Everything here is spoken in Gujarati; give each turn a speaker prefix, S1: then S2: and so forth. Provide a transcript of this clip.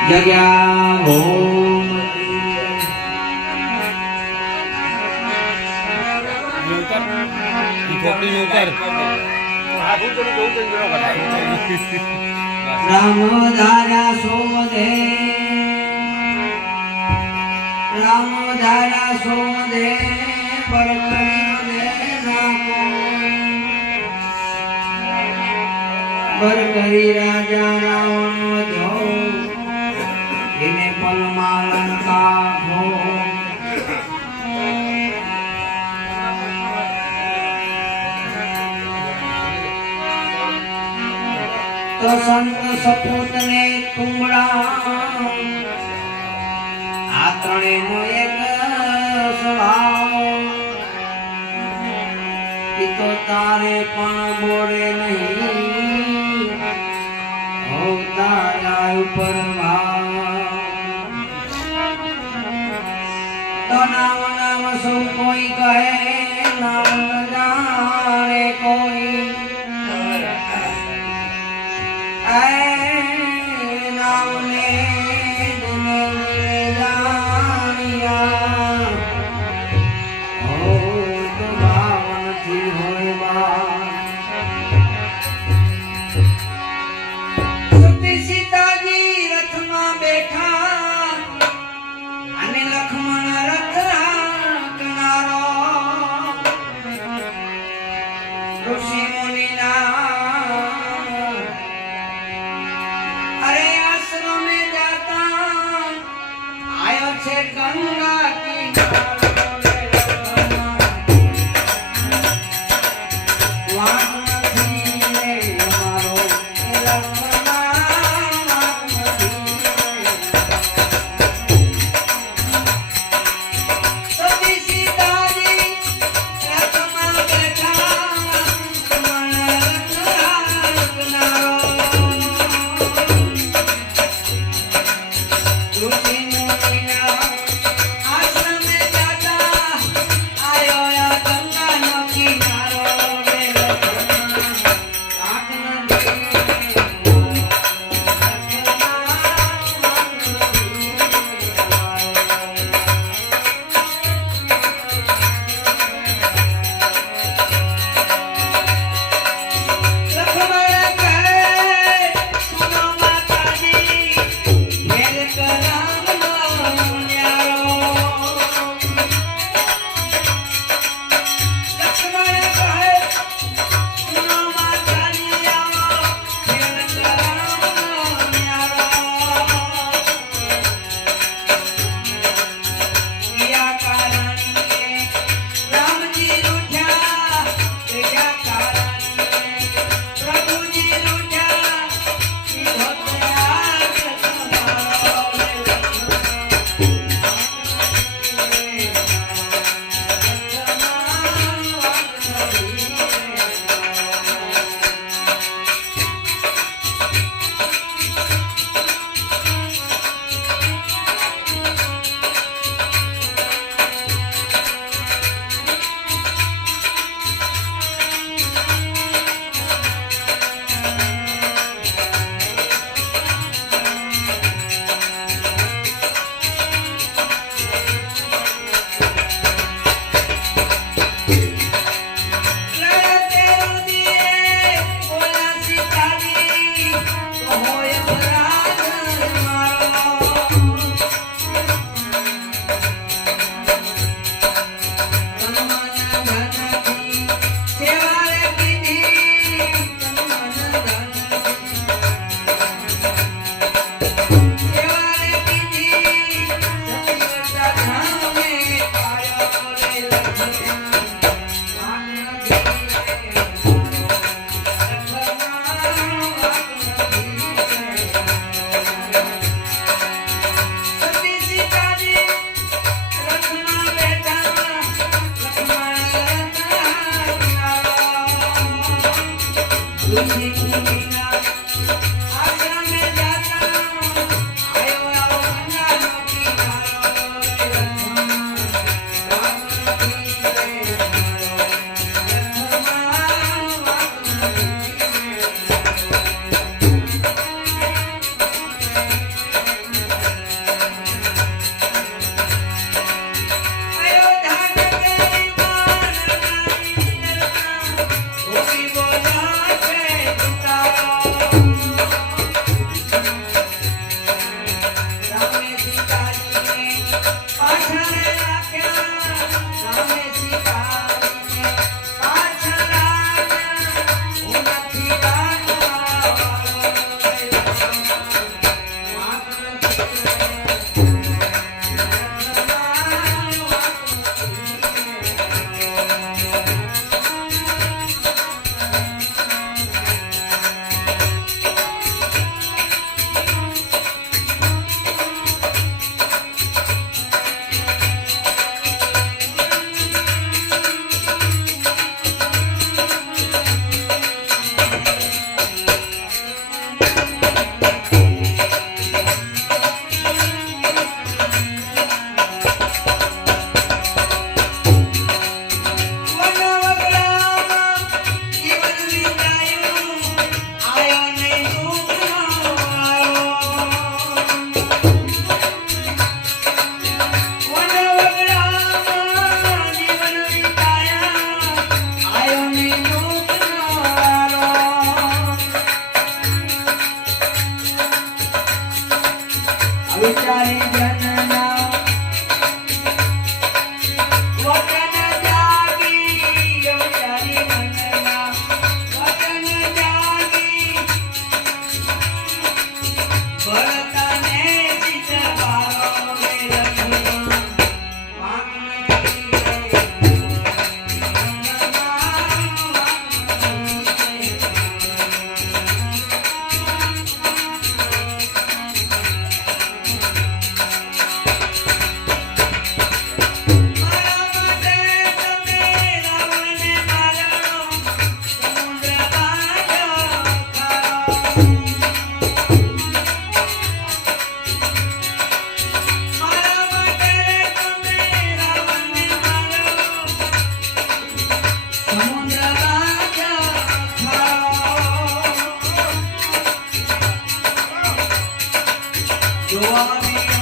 S1: જગ્યા ઓમ રામધારા સોમદે રામધારા સોમદે પરમદે રામ પર કરી રાજા રામ. તો સંત સપૂત ને કુમળા આ ત્રણેયનો એક સ્વભાવ. તો તારે પણ બોલે નહીં. હો તારા ઉપર ભાવ. તો નામ નામ સૌ કોઈ કહે? Thank you. thank you. Joanne.